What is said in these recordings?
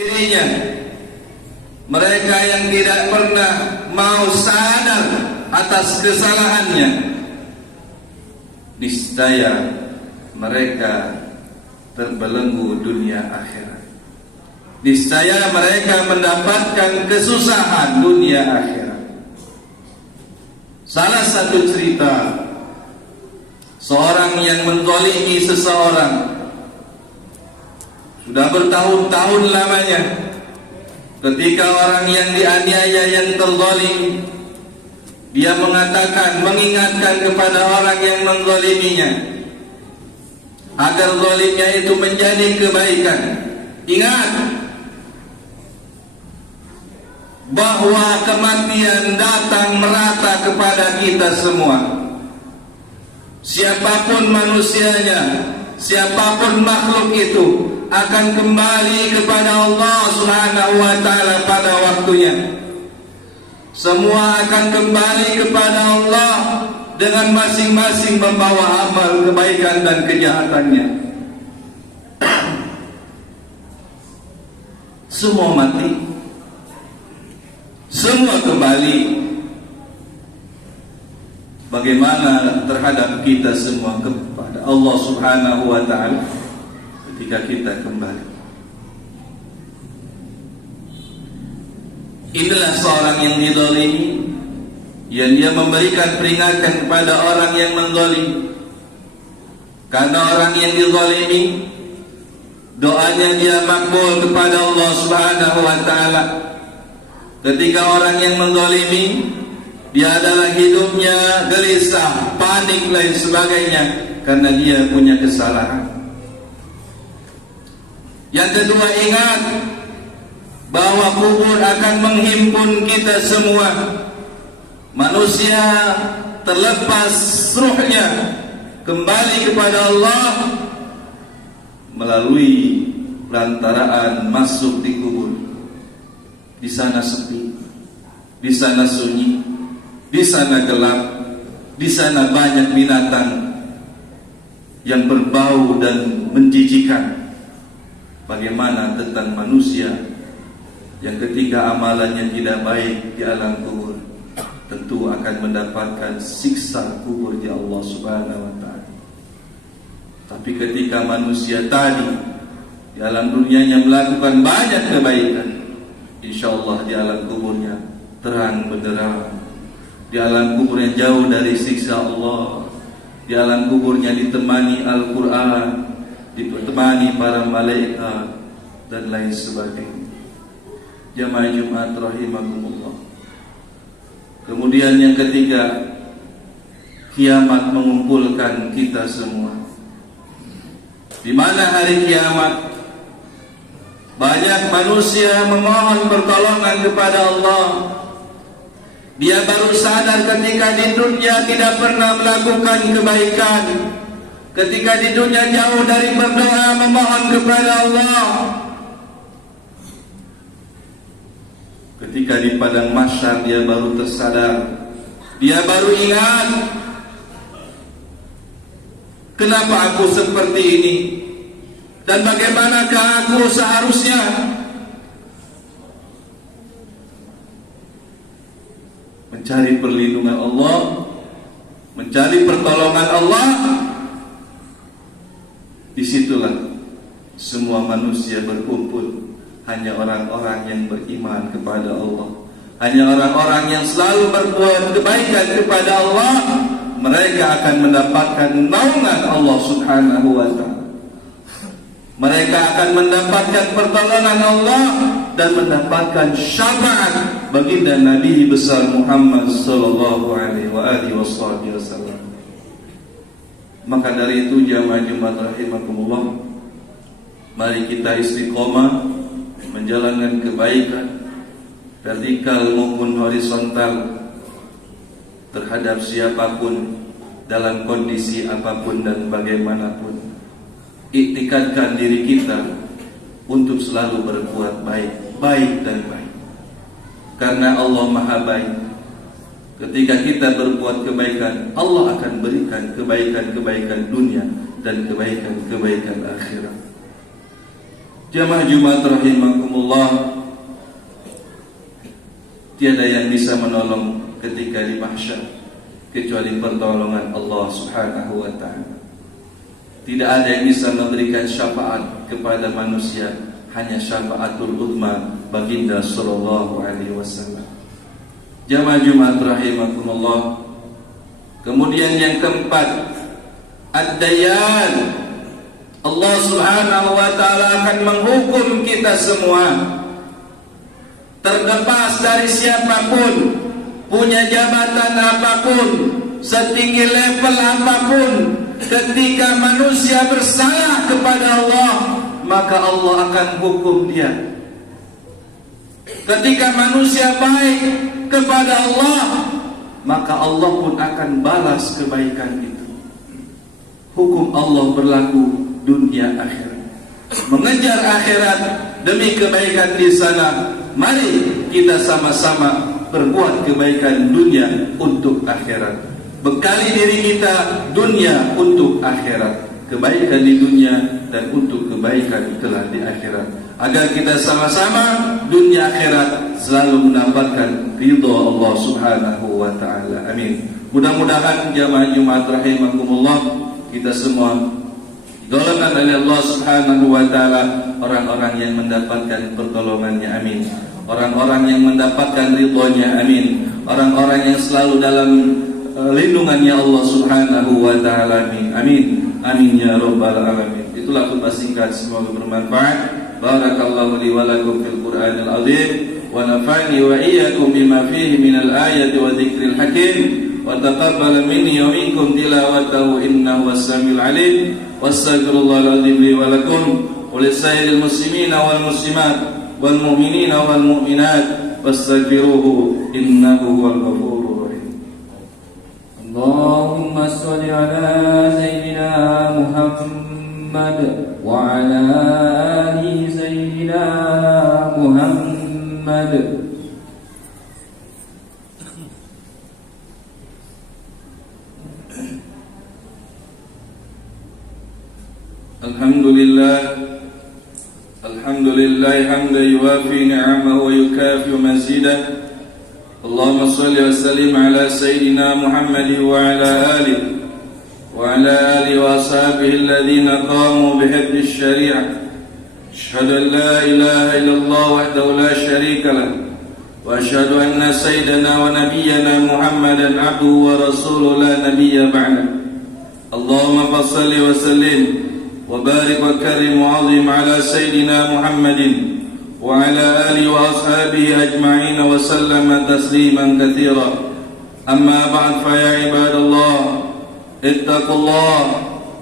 dirinya, mereka yang tidak pernah mau sadar atas kesalahannya, niscaya mereka terbelenggu dunia akhirat. Niscaya mereka mendapatkan kesusahan dunia akhirat. Salah satu cerita, seorang yang menzalimi seseorang, sudah bertahun-tahun lamanya. Ketika orang yang dianiaya, yang terzalimi, dia mengatakan, mengingatkan kepada orang yang menzaliminya agar zalimnya itu menjadi kebaikan. Ingat bahwa kematian datang merata kepada kita semua. Siapapun manusianya, siapapun makhluk itu akan kembali kepada Allah Subhanahu wa ta'ala pada waktunya. Semua akan kembali kepada Allah dengan masing-masing membawa amal kebaikan dan kejahatannya. Semua mati, semua kembali. Bagaimana terhadap kita semua kepada Allah Subhanahu wa ta'ala ketika kita kembali? Inilah seorang yang dizalimi, yang dia memberikan peringatan kepada orang yang menzalimi. Karena orang yang dizalimi, doanya dia makbul kepada Allah Subhanahu wa ta'ala. Ketika orang yang menzalimi, dia adalah hidupnya gelisah, panik lain sebagainya, karena dia punya kesalahan. Yang kedua, ingat bahwa kubur akan menghimpun kita semua. Manusia terlepas ruhnya kembali kepada Allah melalui perantaraan masuk di kubur. Di sana sepi, di sana sunyi, di sana gelap, di sana banyak binatang yang berbau dan menjijikan. Bagaimana tentang manusia yang ketika amalannya tidak baik di alam kubur, tentu akan mendapatkan siksa kubur di Allah Subhanahu wa ta'ala. Tapi ketika manusia tadi di alam dunianya melakukan banyak kebaikan, insyaallah di alam kuburnya terang benderang. Di alam kuburnya jauh dari siksa Allah. Di alam kuburnya ditemani Al-Quran, ditemani para malaikat dan lain sebagainya. Jamaah Jumat rahimakumullah. Kemudian yang ketiga, kiamat mengumpulkan kita semua. Di mana hari kiamat banyak manusia memohon pertolongan kepada Allah. Dia baru sadar ketika di dunia tidak pernah melakukan kebaikan, ketika di dunia jauh dari berdoa memohon kepada Allah. Ketika di padang mahsyar dia baru tersadar, dia baru ingat, kenapa aku seperti ini dan bagaimanakah aku seharusnya. Mencari perlindungan Allah, mencari pertolongan Allah. Disitulah semua manusia berkumpul. Hanya orang-orang yang beriman kepada Allah, hanya orang-orang yang selalu berbuat kebaikan kepada Allah, mereka akan mendapatkan naungan Allah Subhanahu wa ta'ala. Mereka akan mendapatkan pertolongan Allah dan mendapatkan syafaat baginda Nabi besar Muhammad sallallahu alaihi wasallam. Maka dari itu jamaah Jumat rahimakumullah, mari kita istiqomah menjalankan kebaikan vertikal maupun horizontal terhadap siapapun dalam kondisi apapun dan bagaimanapun. Iktikadkan diri kita untuk selalu berbuat baik, baik dan baik. Karena Allah Maha Baik. Ketika kita berbuat kebaikan, Allah akan berikan kebaikan-kebaikan dunia dan kebaikan-kebaikan akhirat. Jamaah Jumat rahimakumullah, tiada yang bisa menolong ketika di mahsyar kecuali pertolongan Allah Subhanahu wa ta'ala. Tidak ada yang bisa memberikan syafaat kepada manusia, hanya syafaatul uzma baginda sallallahu alaihi wasallam. Jamaah Jumat rahimakumullah. Kemudian yang keempat, ad-dayan. Allah Subhanahu wa ta'ala akan menghukum kita semua, terlepas dari siapapun, punya jabatan apapun, setinggi level apapun. Ketika manusia bersalah kepada Allah, maka Allah akan hukum dia. Ketika manusia baik kepada Allah, maka Allah pun akan balas kebaikan itu. Hukum Allah berlaku dunia akhirat. Mengejar akhirat demi kebaikan di sana. Mari kita sama-sama berbuat kebaikan dunia untuk akhirat. Bekali diri kita dunia untuk akhirat. Kebaikan di dunia dan untuk kebaikan kelak di akhirat. Agar kita sama-sama dunia akhirat selalu mendapatkan ridha Allah Subhanahu wa ta'ala. Amin. Mudah-mudahan jamaah Jumat rahimakumullah, kita semua golongan oleh Allah Subhanahu wa ta'ala orang-orang yang mendapatkan pertolongannya. Amin. Orang-orang yang mendapatkan ridhonya. Amin. Orang-orang yang selalu dalam lindungannya Allah Subhanahu wa ta'ala. Amin. Amin. Amin ya rabbal alamin. Itulah khutbah singkat, semoga bermanfaat. Barakallahu li wa lakum fil Qur'anil azim wa nafa'ni wa iyyakum bima fihi minal ayati wa dzikril hakim wa taqabbal minni wa minkum tilawatahu innahu was-sami'ul 'alim. Wassalamualaikum li wa lakum wa lisairil muslimina wal muslimat wal mu'minina wal mu'minat wastaghfiruhu innahu huwal ghafurur rahim. Allahumma shalli ala sayyidina Muhammad wa ala ali sayyidina Muhammad. Alhamdulillah hamdan yuwafi ni'amahu wa yukafi mazidah. Allahumma salli wa sallim ala sayyidina Muhammad wa ala alihi wa ashabihi alladhina qamu bihifdhi syari'ah. Ashhadu an la ilaha illallah wahdahu la sharika lah wa ashhadu anna sayyidana wa nabiyyana Muhammadan abduhu wa rasuluhu la nabiyya ba'da. Allahumma salli wa sallim وبارك وكرم وعظم على سيدنا محمد وعلى آله وأصحابه أجمعين وسلم تسليما كثيرا. أما بعد فيا عباد الله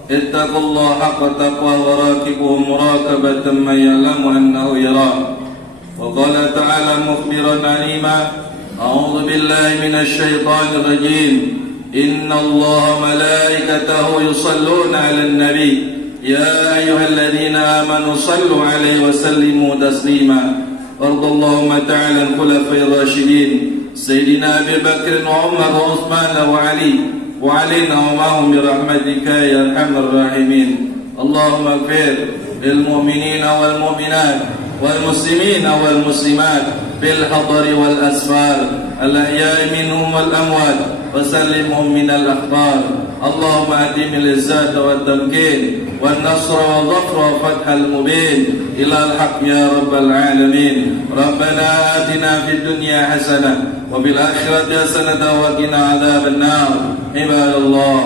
اتقوا الله حق تقواه وراقبوه مراقبة من يعلم أنه يراه. وقال تعالى مخبرا عليما: أعوذ بالله من الشيطان الرجيم إن الله ملائكته يصلون على النبي يا أيها الذين آمنوا صلوا عليه وسلموا تسليما. وارض اللهم تعالى الخلفاء الراشدين سيدنا أبي بكر وعمر وعثمان وعلي وعلينا ومعهم برحمتك يا أرحم الراحمين. اللهم اغفر للمؤمنين والمؤمنات والمسلمين والمسلمات بالحضر والأسفار الأحياء منهم والأموات وسلمهم من الأخطار. اللهم أدم العزة والتمكين والنصر والظفر والفتح المبين إلى الحق يا رب العالمين. ربنا آتنا في الدنيا حسنة وفي الآخرة حسنة وقنا عذاب النار. عباد الله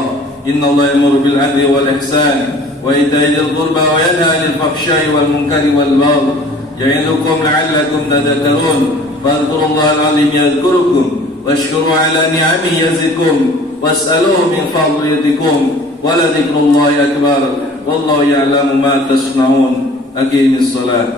إن الله يأمر بالعدل والإحسان وإيتاء ذي القربى وينهى عن الفحشاء والمنكر والبغي يعظكم لعلكم تذكرون. فاذكروا الله العظيم يذكركم واشكروا على نعمه يزدكم واسألوه من فضلكم ولذكر الله أكبر والله يعلم ما تصنعون. أقيم الصلاة.